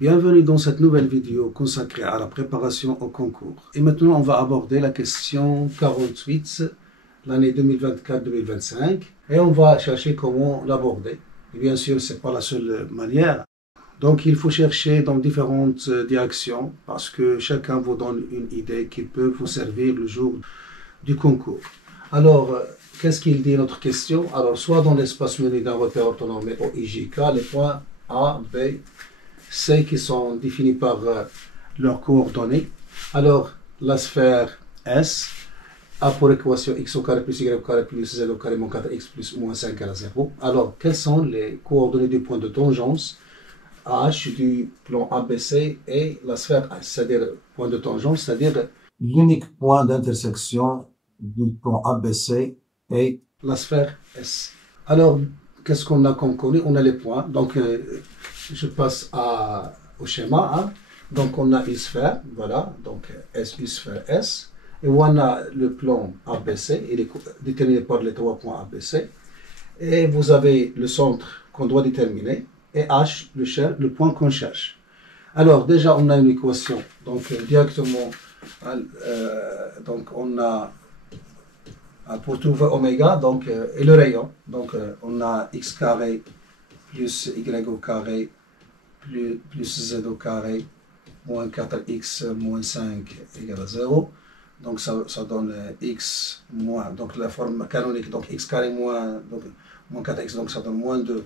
Bienvenue dans cette nouvelle vidéo consacrée à la préparation au concours. Et maintenant, on va aborder la question 48, l'année 2024-2025, et on va chercher comment l'aborder. Et bien sûr, ce n'est pas la seule manière. Donc, il faut chercher dans différentes directions parce que chacun vous donne une idée qui peut vous servir le jour du concours. Alors, qu'est-ce qu'il dit notre question? Alors, soit dans l'espace menu d'un repère orthonormé au IJK, les points A, B, C qui sont définis par leurs coordonnées. Alors, la sphère S a pour équation x au carré plus y au carré plus z au carré moins 4x plus moins 5 à 0. Alors, quelles sont les coordonnées du point de tangence H du plan ABC et la sphère S, c'est-à-dire point de tangence, c'est-à-dire l'unique point d'intersection du plan ABC et la sphère S. Alors, qu'est-ce qu'on a comme connu? On a les points. Donc, je passe au schéma. Hein. Donc, on a une sphère, voilà. Donc, une sphère S. Et on a le plan ABC. Il est déterminé par les trois points ABC. Et vous avez le centre qu'on doit déterminer. Et H, le point qu'on cherche. Alors, déjà, on a une équation. Donc, directement, donc on a, pour trouver oméga, donc, et le rayon. Donc, on a x carré plus y au carré plus z au carré moins 4x moins 5 égale à 0. Donc, ça donne x moins, donc la forme canonique, donc x carré moins 4x, donc ça donne moins 2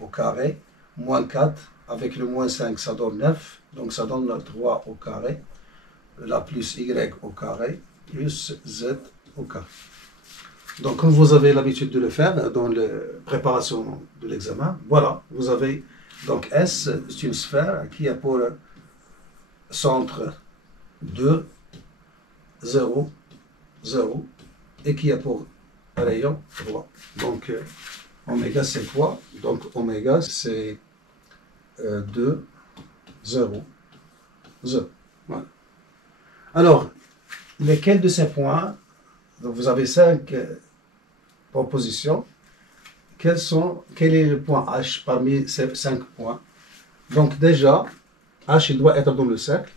au carré, moins 4, avec le moins 5, ça donne 9, donc ça donne 3 au carré, la plus y au carré, plus z au carré. Donc, comme vous avez l'habitude de le faire dans la préparation de l'examen, voilà, vous avez, donc S, c'est une sphère qui a pour centre 2, 0, 0, et qui a pour rayon 3. Donc, oméga c'est quoi? Donc, oméga c'est 2, 0, 0. Voilà. Alors, lesquels de ces points, donc vous avez 5 propositions, quel est le point H parmi ces 5 points? Donc déjà, H il doit être dans le cercle,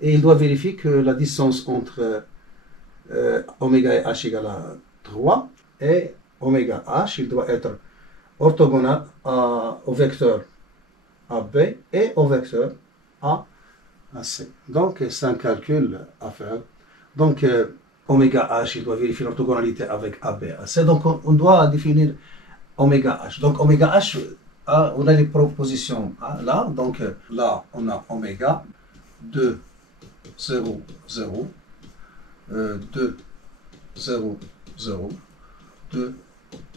et il doit vérifier que la distance entre oméga et H égale à 3, et oméga H, il doit être orthogonal au vecteur AB et au vecteur AC. Donc, c'est un calcul à faire. Donc, oméga H, il doit vérifier l'orthogonalité avec AB et AC. Donc, on doit définir oméga H. Donc, oméga H, on a les propositions là. Donc, là, on a oméga 2, 0, 0, 2, 0, 0, 2,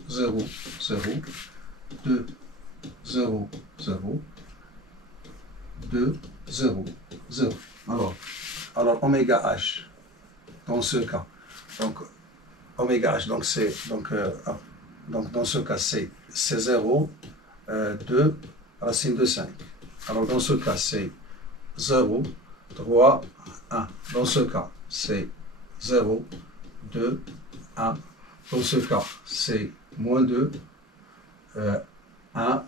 0, 0, 2, 0, 0, 2, 0, 0. Alors oméga H, dans ce cas, donc oméga H, donc c'est, donc dans ce cas, c'est 0, 2, racine de 5. Alors dans ce cas, c'est 0, 3, 1. Dans ce cas, c'est 0, 2, 1. Dans ce cas, c'est moins 2, 1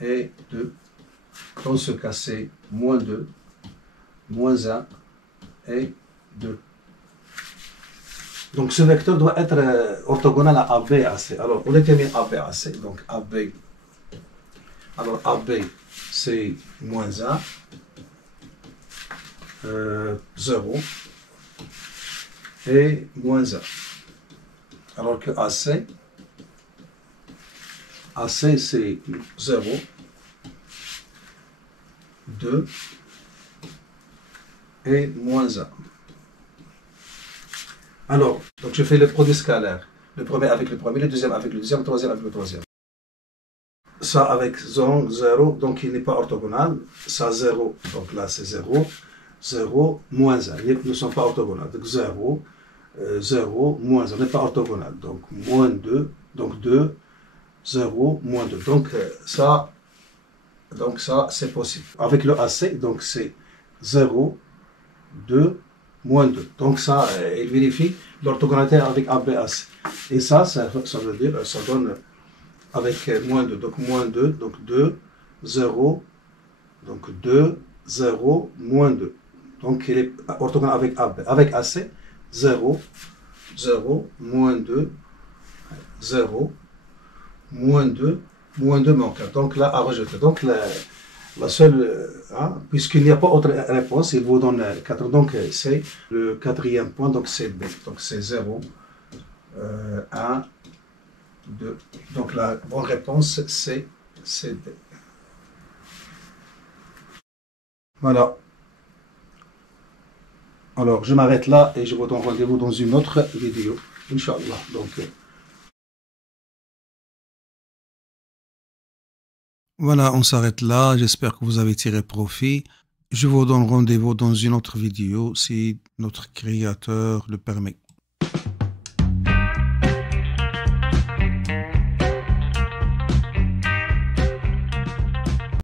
et 2. Dans ce cas, c'est moins 2, moins 1 et 2. Donc, ce vecteur doit être orthogonal à AB et AC. Alors, on détermine AB et AC. Donc, AB. Alors, AB, c'est moins 1, 0 et moins 1. Alors que AC, c'est 0, 2 et moins 1. Alors, donc je fais le produit scalaire. Le premier avec le premier, le deuxième avec le deuxième, le troisième avec le troisième. Ça avec 0, donc il n'est pas orthogonal. Ça 0, donc là c'est 0. 0, moins 1. Ils ne sont pas orthogonales. Donc 0, 0, moins 1 n'est pas orthogonal. Donc moins 2, donc 2, 0, moins 2. Donc ça c'est possible. Avec le AC, donc c'est 0, 2, moins 2. Donc ça, il vérifie l'orthogonalité avec AB, AC. Et ça veut dire, ça donne avec moins 2. Donc moins 2, donc 2, 0, Donc 2, 0, moins 2. Donc il est orthogonal avec AB. Avec AC, 0, 0, moins 2, 0, moins 2 manque. Donc là, à rejeter. Donc la seule, puisqu'il n'y a pas autre réponse, il vous donne 4. Donc c'est le quatrième point, donc c'est B. Donc c'est 0, 1, 2. Donc la bonne réponse, c'est D. Voilà. Alors, je m'arrête là et je vous donne rendez-vous dans une autre vidéo. Inch'Allah. Donc, voilà, on s'arrête là. J'espère que vous avez tiré profit. Je vous donne rendez-vous dans une autre vidéo si notre créateur le permet.